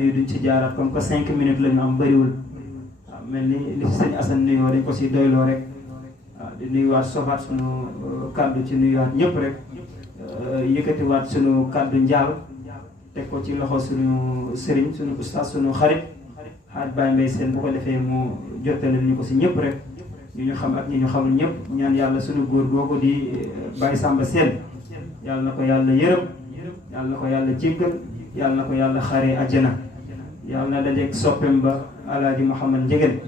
kàddu yi duñ ci jaaraat comme que 5 minutes la ñu am bëriwul waaw mel ni li fi sëñ Assane nuyoo dañ ko si doyloo rek waaw di nuyuwaat sofaat sunu kàddu ci nuyuwaat ñëpp rek yëkkatiwaat sunu kàddu njaal teg ko ci loxo sunu sëriñ sunu ustaas sunu xarit xaaj Baye Mbaye Sène bu ko defee mu jottali ñu ko si ñëpp rek ñu xam ak ñi ñu xamul ñëpp ñaan yàlla sunu góor googu di Baye Samba Sène yàlla na ko yàlla yërëm yàlla na ko yàlla jéggal yàlla na ko yàlla xaree àjjana yàlla na dajeeg soppeem ba Alaaji Mouhamad Ndiéguène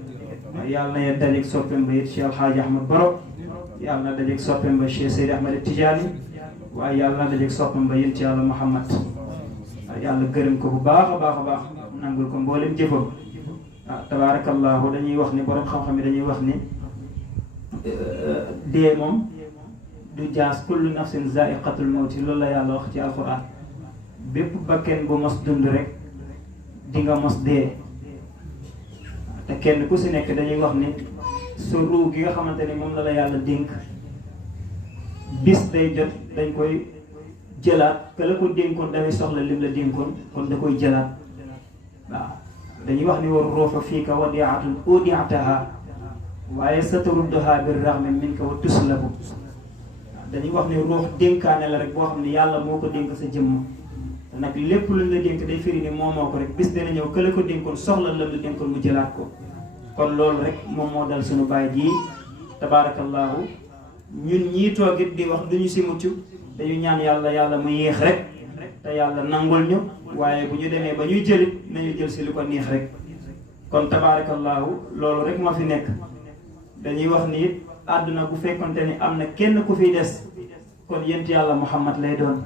yàlla na dajeeg soppeem ba it Cheikh Alhaaji Ahmad Baro yàlla na dajeeg soppeem ba Cheikh Seydi Ahmad Tidiane waaye yàlla na dajeeg soppeem ba yéen ci yàlla Mouhamad yàlla gërëm ko bu baax a baax a baax nangul ko mboolem jëfam tabaarakallahu dañuy wax ni borom xam-xam yi dañuy wax ni dee moom du jaas kullu nafsin zaiqatul mawti loolu la yàlla wax ci alquran bépp bakken bu mos dund rek di nga mos dee te kenn ku si nekk dañuy wax ni sa ruu gi nga xamante ni moom la yàlla dénk bis day jot dañ koy jëlaat ka la ko dénkoon dafay soxla lim la dénkoon kon da koy jëlaat waaw dañuy wax ni war ruuxa fiika wadiatun udiataha waaye satarudduha bir rahmi minka wa tuslabu dañuy wax ni ruux dénkaane la rek boo xam ne yàlla moo ko dénk sa jëmm te nag lépp luñ la dénk day firi ni moomoo ko rek bis dana ñëw ka la ko dénkoon soxla lam la dénkoon mu jëlaat ko kon loolu rek moom moo dal suñu baay ji tabarakallahu ñun ñii toogit di wax duñu si mucc dañu ñaan yàlla mu yéex rek te yàlla nangul ñu waaye bu ñu demee ba ñuy jëlit nañu jël si lu ko neex rek kon tabarakallahu loolu rek moo fi nekk dañuy wax ni it àdduna bu fekkonte ni am na kenn ku fiy des kon yent yàlla Muhammad lay doon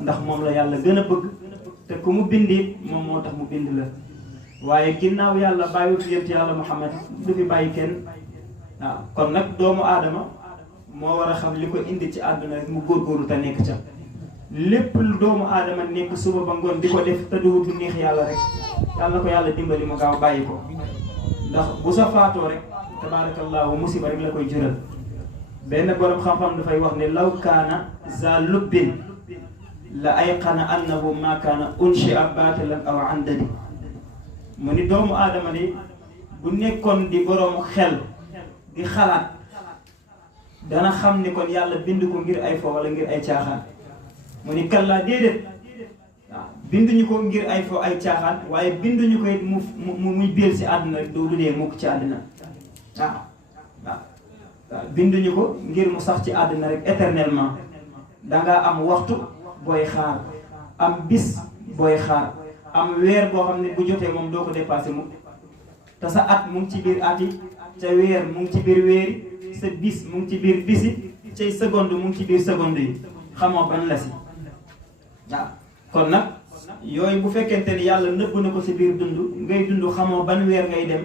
ndax moom la yàlla gën a bëgg te ku mu bind it moom moo tax mu bind la waaye ginnaaw yàlla bàyyiwut yent yàlla Muhammad du fi bàyyi kenn waaw kon nag doomu aadama moo war a xam li ko indi ci àdduna rek mu góorgóorlu te nekk ca lépp lu doomu aadama nekk suba ba ngoon di ko def te du neex yàlla rek yàlla na ko yàlla dimbali mu gaaw bàyyi ko ndax bu sa faatoo rek tabarakallahu musiba rek la koy jural benn borom xam-xam dafay wax ne law kaana za lubbin la ayqana annahu ma kaana unshia batilan aw andadi mu ni doomu aadama ni bu nekkoon di boroomu xel di xalaat dana xam ni kon yàlla bind ko ngir ay fo wala ngir ay caaxaan mu ni kallaa déedéet waaw binduñu ko ngir ay fo ay caaxaan waaye binduñu ko it mu muy biir si àdduna rek du dee mukk ci àdduna waaw binduñu ko ngir mu sax ci àdduna rek éternellement dangaa am waxtu booy xaar am bis booy xaar am weer boo xam ne bu jotee moom doo ko dépassé mukk te sa at mu ngi ci biir at yi ca weer mu ngi ci biir weeri sa bis mu ngi ci biir bisi cay seconde mu ngi ci biir seconde yi xamoo ban la si waaw kon nag yooyu bu fekkente ni yàlla nëbb na ko si biir dund ngay dund xamoo ban weer ngay dem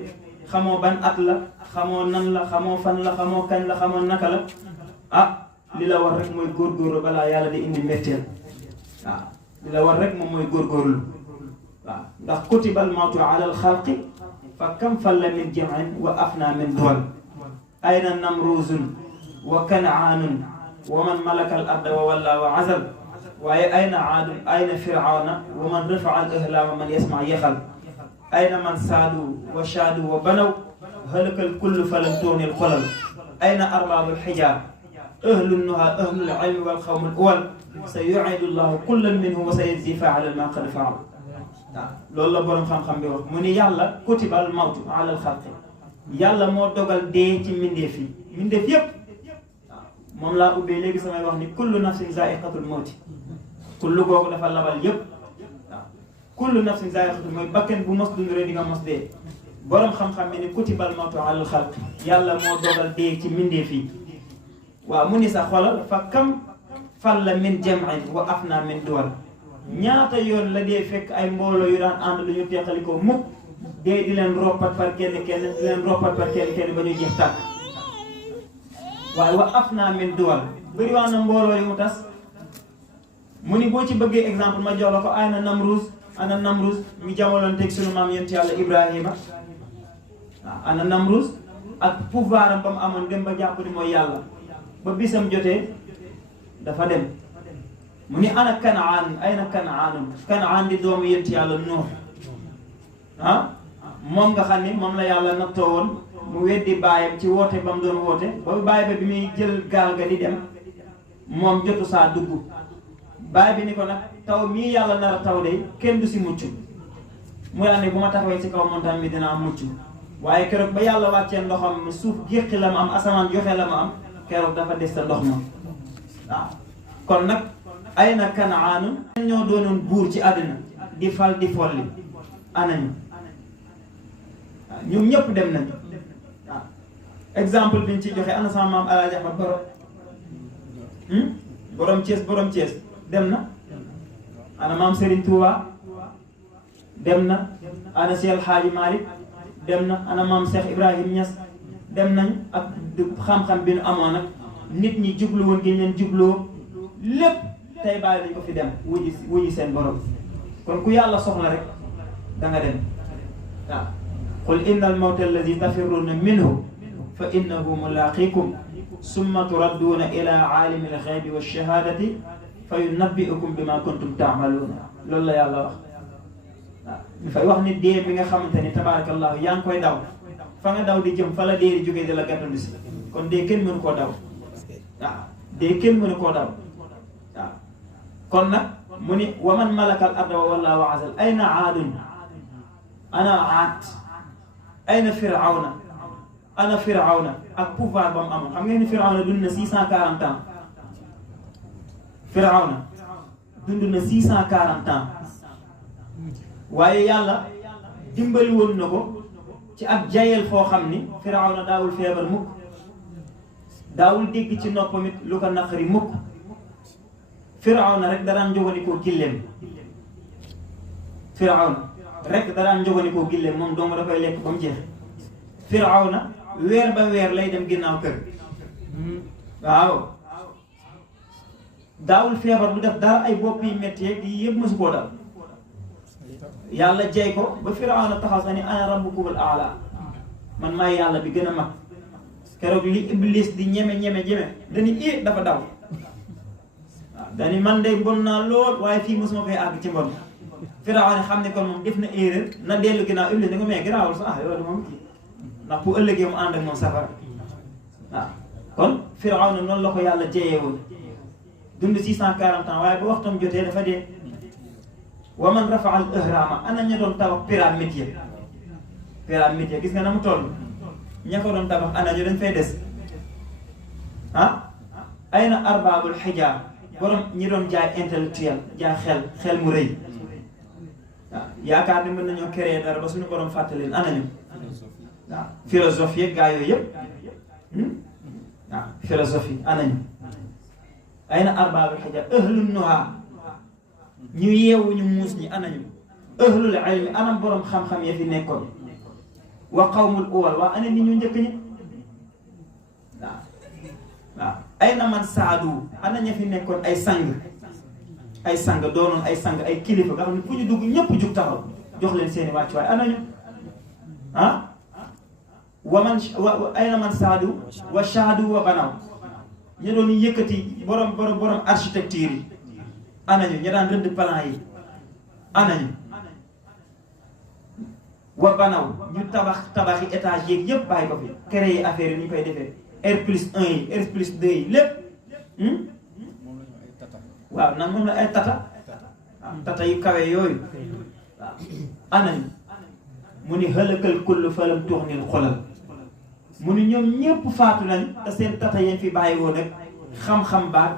xamoo ban at la xamoo nan la xamoo fan la xamoo kañ la xamoo naka la li la war rek mooy góorgóorlu balaa yàlla di indi mbetteel waaw li la war rek moom mooy góorgóorlu waaw ndax kutibal mawtu ala al xalqi fa kam falla min jam'in wa afna min duwal ayna namruzun wa kanaanun wa man malaka al arda wa walla wa azal waaye ayna aadun ayna firawna wa man rafa'a al ahla wa man yasma yaxal ayna man saadu wa shaadu wa banaw halakal kullu falam tuuni al xolal ayna arbaabu al xijaab ahlu nuha ahlu al ilmi wal xawm al uwal sa yu'idu llahu kullan minhum wa sa yajzi fa'ala ma qad fa'al waaw loolu la borom xam-xam bi wax mu ni yàlla kutibal mawtu ala al xalqi yàlla moo dogal dee ci mbindeef yi mbindeef yépp waaw moom laa ubbee léegi samay wax ni kullu nafsin zaiqatul mawti kullu googu dafa labal yépp waaw kullu nafsin zaiqatul mawti bakken bu mos dund rek di nga mos dee borom xam-xam bi ni kutibal mawtu ala al xalqi yàlla moo dogal dee ci mbindeef yi waaw mu ni sa xolal fa kam falla min jam'in wa afna min duwal ñaata yoon la dee fekk ay mbooloo yu daan ànd lu ñu teqalikoo mukk dee di leen roppat par kenn kenn di leen roppat par kenn kenn ba ñu jeex tàkk waaye wa afna min duwal bëri wax na mbooloo yu mu tas mu ni boo ci bëggee exemple ma jox la ko ana Namruz mi jamonoon teg sunu maam yent yàlla Ibrahima waaw ana Namruz ak pouvoir am ba mu amoon dem ba jàpp di mooy yàlla ba bisam jotee dafa dem mu ni ana Kanaan ayna Kanaanun Kanaan di doomu yent yàlla Nuux ah moom nga xam ni moom la yàlla nattoo woon mu weddi baayam ci woote ba mu doon woote ba baay ba bi muy jël gaal ga di dem moom jotu saa dugg baay bi ni ko nag taw mii yàlla nar a taw de kenn du si mucc mu daal ne bu ma taxawee ci kaw montagne bi dinaa mucc waaye keroog ba yàlla wàccee ndoxam mi suuf géqi la ma am asamaan joxe la ma am keroog dafa des sa ndox ma waaw kon nag ay na Kanaanu ñoo doonoon buur ci àddina di fal di folli anañu waaw ñoom ñëpp dem nañu waaw exemple bi ñu ci joxe ana sama maam Alaaji Ahmad borom Thiès dem na ana maam Serigne Touba dem na ana Cheikh Hadji Malick dem na ana maam Cheikh Ibrahim Niass dem nañ ak xam-xam bi nu amoon nag nit ñi jublu woon gi leen jubloo lépp tey bàyyi lañ ko fi dem wuji seen borom kon ku yàlla soxla rek da nga dem waaw qul inna al mawta alladi tafirruuna minhu fa innahu mulaqikum summa turadduuna ila aalimi al xaybi wa shahaadati fa yunabbiukum bima kuntum taamaluuna loolu la yàlla wax waaw dafay wax ni dee bi nga xamante ni tabaarakallahu yaa ngi koy daw fa nga daw di jëm fa la dee di jógee di la gàttandu si kon dee kenn mënu koo daw waaw dee kenn mënu koo daw waaw kon nag mu ni waman malakal arda wallahu azal ayna aadun ana aad ayna firawna ana firawna ak pouvoir ba mu amoon xam ngeen ni firawna dund na 640 ans firawna dund na 640 ans waaye yàlla dimbali woon na ko ci ak jayel foo xam ni firawna daawul feebar mukk daawul dégg ci noppam it lu ko naqari mukk firawna rek daraan njogonikoo gilleem firawna rek daraan njogonikoo gilleem moom dong da koy lekk ba mu jeex firawna weer ba weer lay dem ginnaaw kër waaw daawul feebar du def dara ay bopp yi métti yeeg yi yëpp mësu koo dal yàlla jey ko ba firawna taxaw sax ni ana rabbukumul aala man maay yàlla bi gën a mag keroog li iblis di ñeme dañu dafa daw waaw dañu man de bon naa lool waaye fii mosuma fay àgg ci mbon firawna xam ne kon moom def na erreur na dellu ginnaaw iblis da nga may garaawul sax ah yow moom kii ndax bu ëllëgee mu ànd ak moom safara waaw kon firawna noonu la ko yàlla jeyee woon dund 640 ans waaye ba waxtam jotee dafa dee wa man rafa al ihrama ana ña doon tabax pyramide ya gis nga na mu toll ña ko doon tabax ana ñu dañ fay des ah ay na arbaabul xijaab borom ñi doon jaay intellectuel jaay xel mu rëy waaw yaakaar ni mën nañoo créer dara ba suñu borom fàttaleen ana ñu waaw philosophie yeeg gaa yooyu yëpp waaw philosophie ana ñu ay na arbaabul xijaab ahlun nuha ñu yeewu ñu muus ñi anañu ahlul ilmi anam borom xam-xam ya fi nekkoon wa qawmul uwal waa ana nit ñu njëkk ñi waaw ay na man saadu ana ña fi nekkoon ay sang doonoon ay sang ay kilifa nga xam ne fu ñu dugg ñëpp jug taxaw jox leen seeni wàccuwaay anañu ah ay na man saadu wa shaadu wa banaw ñu doon yëkkati borom architecture yi anañu ñi daan rëdd plan yi anañu wa banaw ñu tabaxi étage yeeg yëpp bàyyi ko fi créer affaire yi ñu koy defee R+1 yi R+2 yi lépp waaw nag moom la ay tata waaw tata yu kawe yooyu waaw anañu mu ni xëlëkal kull falam tuxnil xolal mu ni ñoom ñëpp faatu nañ te seen tata yeen fi bàyyi woon rek xam-xam baag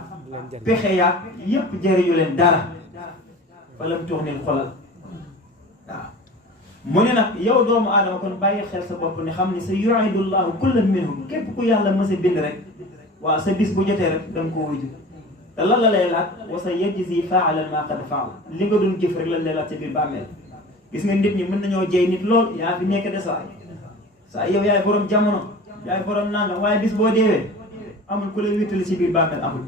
pexe yaag yëpp jëriñu leen dara falam tuxnil xolal waaw mu ne nag yow doomu aadama kon bàyyi xel sa bopp ni xam ni sa yuidullahu kullan minhum képp ku yàlla mës a bind rek waaw sa bis bu jotee rek da nga ko wuyu te lan la lay laaj wa sa yajzi faalan maa qad faal li nga doon jëf rek lan lay laaj ca biir bàmmeel gis nga nit ñi mën nañoo jey nit lool yaa fi nekk de saa yow yaay borom jamono yaay borom nangam waaye bis boo deewee amul ku lay wéttali ci biir bàmmeel amul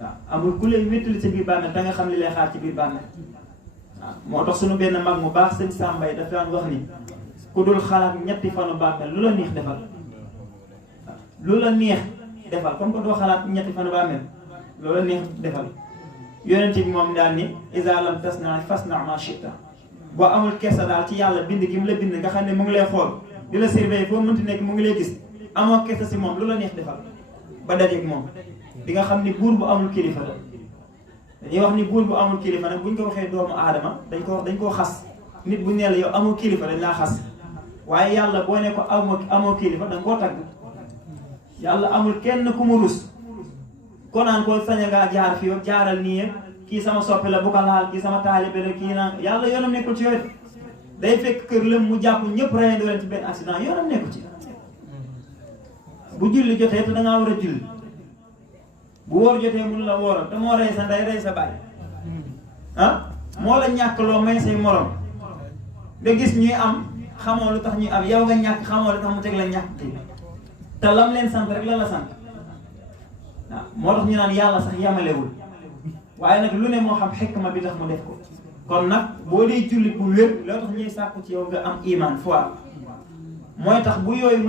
waaw amul ku lay wéttali ci biir bàmmeel da nga xam li lay xaar ci biir bàmmeel waaw moo tax suñu benn mag mu baax sëñ Sambay dafa daan wax ni ku dul xalaat ñetti fanu bàmmeel lu la neex defal waaw lu la neex defal comme que doo xalaat ñetti fanu bàmmeel lu la neex defal yonent bi moom daal ni iza lam tasna fasna ma shi'ta boo amul kersa daal ci yàlla bind gi mu la bind nga xam ne mu ngi lay xool di la surveiller foo mënti nekk mu ngi lay gis amoo kersa si moom lu la neex defal ba dajeeg moom di nga xam ni buur bu amul kilifa la. dañuy wax ni buur bu amul kilifa nag buñ ko waxee doomu aadama dañ koo xas nit bu nee la yow amoo kilifa dañ laa xas waaye yàlla boo ne ko amoo kilifa da nga koo tagg. yàlla amul kenn ku mu rus ko naan ko sañ ngaa jaar fii jaaral nii kii sama soppe la bu ko laal kii sama taalibe la kii naan yàlla yoonam nekkul ci yooyu day fekk kër lëm mu jàpp ñëpp reyandoo leen ci benn accident yoonam nekkul ci. bu julli jotee te da ngaa war a julli bu wóor jotee mun la wóoral te moo rey sa ndey rey sa baay moo la ñàkk loo may say morom nga gis ñuy am xamoo lu tax ñuy am yow nga ñàkk xamoo lu tax mu teg la ñàkk te lam leen sant rek la la sant moo tax ñu naan yàlla sax yamalewul waaye nag lu ne moo xam xikma bi tax mu def ko. kon nag boo dee jullit bu wér loo tax ñuy sàkku ci yow nga am iman foi mooy tax bu yooyu